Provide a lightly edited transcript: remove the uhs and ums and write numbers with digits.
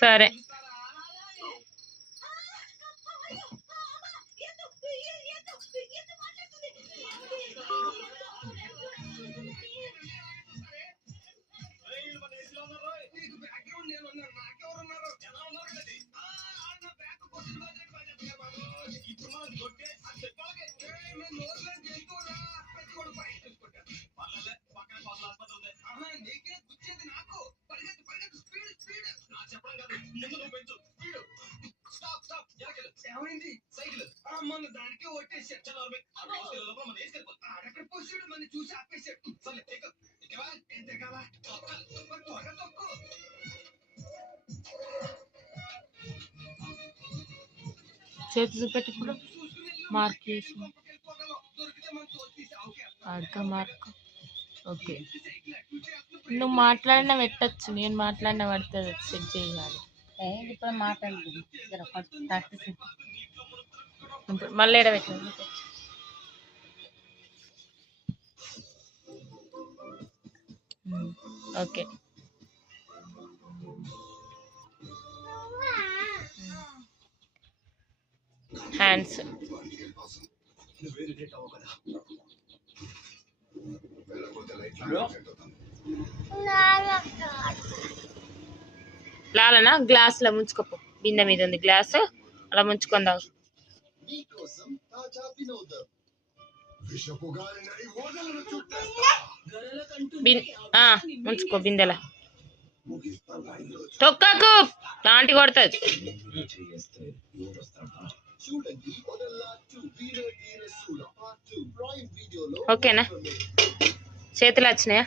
సరే చేతి చూపెట్టి ఇప్పుడు మార్క్ చేసి అడ్డ మార్క్. ఓకే, నువ్వు మాట్లాడినా పెట్టచ్చు, నేను మాట్లాడినా పడుతుంది, సెట్ చేయాలి. ఇప్పుడు మాట్లాడలేదు ప్రాక్టీస్ మళ్ళీ ఎడబెట్టాలి. Okay, hands. లాలనా గ్లాసులో ముంచుకోపో, బిందె మీద ఉంది గ్లాసు, అలా ముంచుకొని తాగు. ముంచుకో బిందెలా, తొక్కకు తాంటి కొడుతుంది. ఓకేనా, చేతులు వచ్చినాయా?